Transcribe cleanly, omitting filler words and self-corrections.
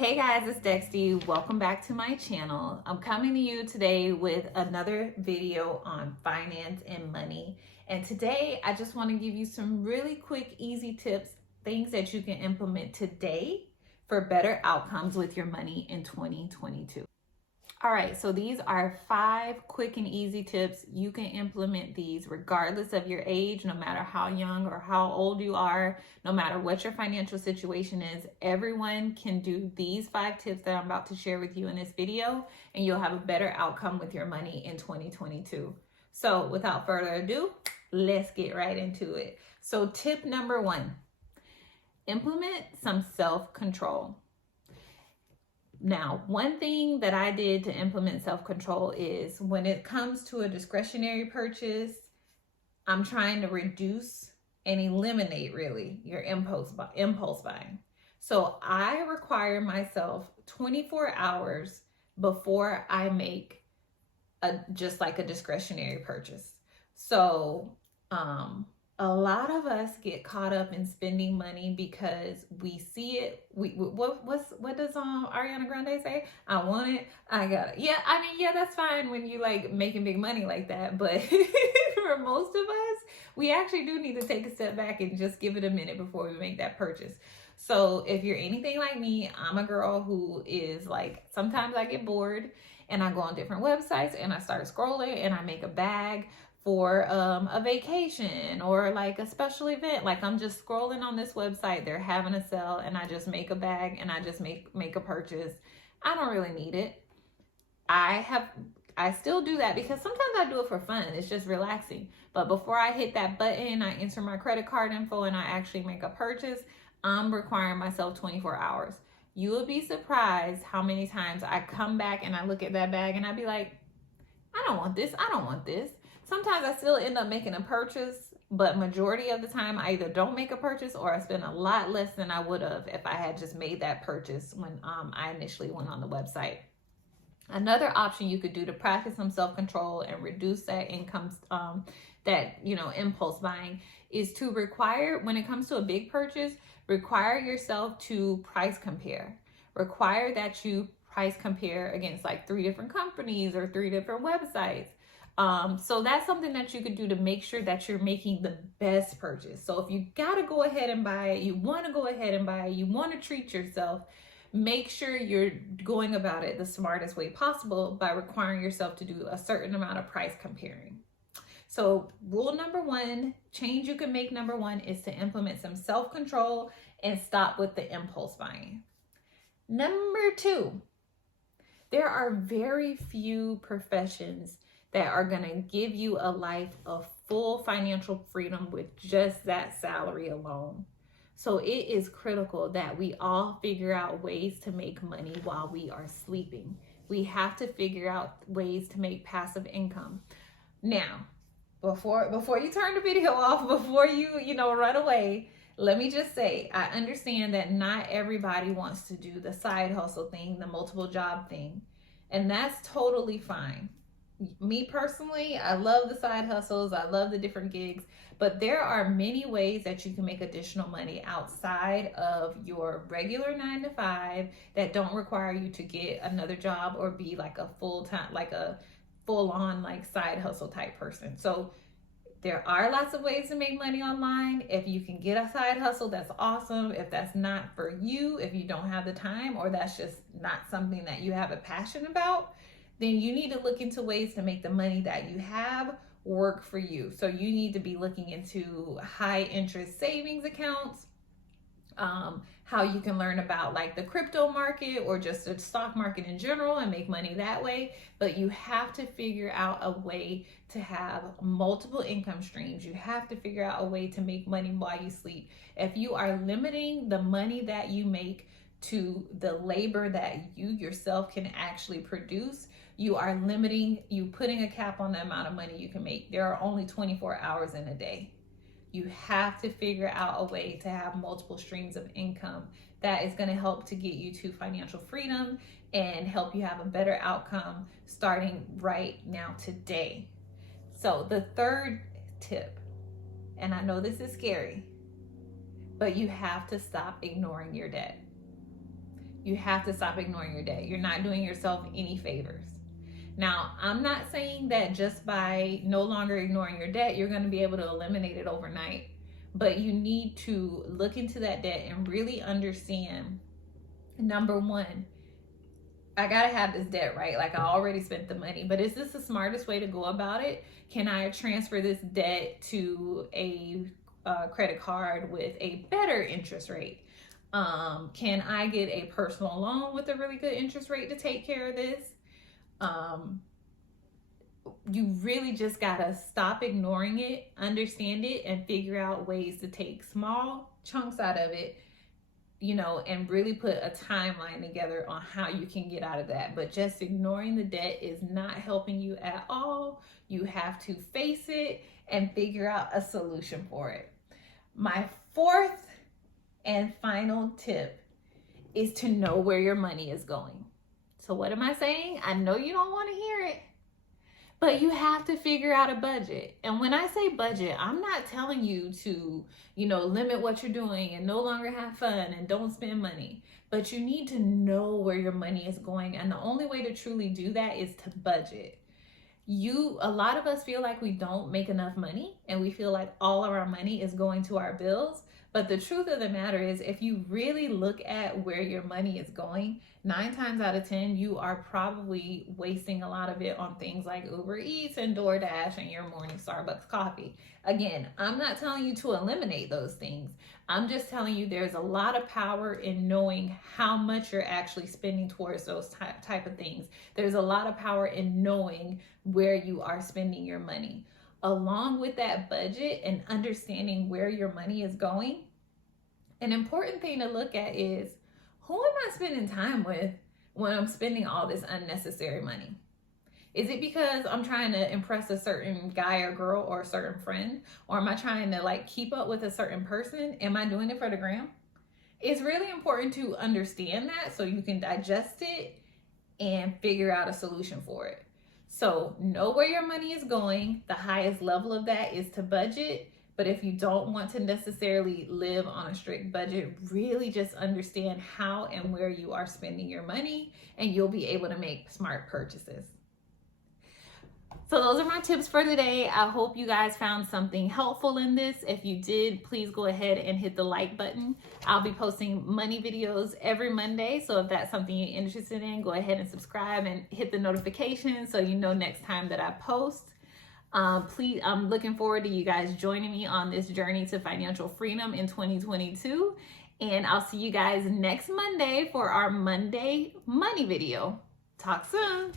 Hey guys, it's Dexty. Welcome back to my channel. I'm coming to you today with another video on finance and money. And today I just want to give you some really quick, easy tips, things that you can implement today for better outcomes with your money in 2022. All right, so these are 5 quick and easy tips. You can implement these regardless of your age, no matter how young or how old you are, no matter what your financial situation is. Everyone can do these 5 tips that I'm about to share with you in this video, and you'll have a better outcome with your money in 2022. So without further ado, let's get right into it. So tip number 1, implement some self-control. Now, one thing that I did to implement self-control is when it comes to a discretionary purchase, I'm trying to reduce and eliminate really your impulse buying. So I require myself 24 hours before I make just like a discretionary purchase. So a lot of us get caught up in spending money because we see it. What does Ariana Grande say? I want it, I got it. Yeah, I mean, yeah, that's fine when you like making big money like that, but for most of us, we actually do need to take a step back and just give it a minute before we make that purchase. So if you're anything like me, I'm a girl who is like, sometimes I get bored and I go on different websites and I start scrolling and I make a bag for a vacation or like a special event. Like I'm just scrolling on this website, they're having a sale, and I just make a bag and I just make a purchase. I don't really need it. I still do that because sometimes I do it for fun. It's just relaxing. But before I hit that button, I enter my credit card info and I actually make a purchase, I'm requiring myself 24 hours. You will be surprised how many times I come back and I look at that bag and I be like, I don't want this. I don't want this. Sometimes I still end up making a purchase, but majority of the time I either don't make a purchase or I spend a lot less than I would have if I had just made that purchase when I initially went on the website. Another option you could do to practice some self-control and reduce that income, impulse buying, is to require, when it comes to a big purchase, require yourself to price compare. Require that you price compare against like 3 different companies or 3 different websites. So that's something that you could do to make sure that you're making the best purchase. So if you gotta go ahead and buy it, you wanna go ahead and buy it, you wanna treat yourself, make sure you're going about it the smartest way possible by requiring yourself to do a certain amount of price comparing. So rule number 1, change you can make number 1 is to implement some self-control and stop with the impulse buying. Number 2, there are very few professions that are going to give you a life of full financial freedom with just that salary alone. So it is critical that we all figure out ways to make money while we are sleeping. We have to figure out ways to make passive income. Now, before you turn the video off, before you run away, let me just say, I understand that not everybody wants to do the side hustle thing, the multiple job thing, and that's totally fine. Me personally, I love the side hustles, I love the different gigs, but there are many ways that you can make additional money outside of your regular 9 to 5 that don't require you to get another job or be like a full-time, like a full-on like side hustle type person. So there are lots of ways to make money online. If you can get a side hustle, that's awesome. If that's not for you, if you don't have the time, or that's just not something that you have a passion about, then you need to look into ways to make the money that you have work for you. So you need to be looking into high interest savings accounts, how you can learn about like the crypto market or just the stock market in general and make money that way. But you have to figure out a way to have multiple income streams. You have to figure out a way to make money while you sleep. If you are limiting the money that you make to the labor that you yourself can actually produce, you are putting a cap on the amount of money you can make. There are only 24 hours in a day. You have to figure out a way to have multiple streams of income that is going to help to get you to financial freedom and help you have a better outcome starting right now today. So the third tip, and I know this is scary, but you have to stop ignoring your debt. You have to stop ignoring your debt. You're not doing yourself any favors. Now, I'm not saying that just by no longer ignoring your debt, you're going to be able to eliminate it overnight. But you need to look into that debt and really understand, number one, I got to have this debt, right? Like, I already spent the money, but is this the smartest way to go about it? Can I transfer this debt to a credit card with a better interest rate? Can I get a personal loan with a really good interest rate to take care of this? You really just gotta stop ignoring it, understand it, and figure out ways to take small chunks out of it, and really put a timeline together on how you can get out of that. But just ignoring the debt is not helping you at all. You have to face it and figure out a solution for it. My fourth and final tip is to know where your money is going. So what am I saying? I know you don't want to hear it, but you have to figure out a budget. And when I say budget, I'm not telling you to, limit what you're doing and no longer have fun and don't spend money. But you need to know where your money is going. And the only way to truly do that is to budget. A lot of us feel like we don't make enough money and we feel like all of our money is going to our bills. But the truth of the matter is, if you really look at where your money is going, 9 times out of 10, you are probably wasting a lot of it on things like Uber Eats and DoorDash and your morning Starbucks coffee. Again, I'm not telling you to eliminate those things. I'm just telling you there's a lot of power in knowing how much you're actually spending towards those type of things. There's a lot of power in knowing where you are spending your money. Along with that budget and understanding where your money is going, an important thing to look at is, who am I spending time with when I'm spending all this unnecessary money? Is it because I'm trying to impress a certain guy or girl or a certain friend? Or am I trying to keep up with a certain person? Am I doing it for the gram? It's really important to understand that so you can digest it and figure out a solution for it. So know where your money is going. The highest level of that is to budget. But if you don't want to necessarily live on a strict budget, really just understand how and where you are spending your money, and you'll be able to make smart purchases. So those are my tips for today. I hope you guys found something helpful in this. If you did, please go ahead and hit the like button. I'll be posting money videos every Monday. So if that's something you're interested in, go ahead and subscribe and hit the notification so you know next time that I post. Please, I'm looking forward to you guys joining me on this journey to financial freedom in 2022. And I'll see you guys next Monday for our Monday money video. Talk soon.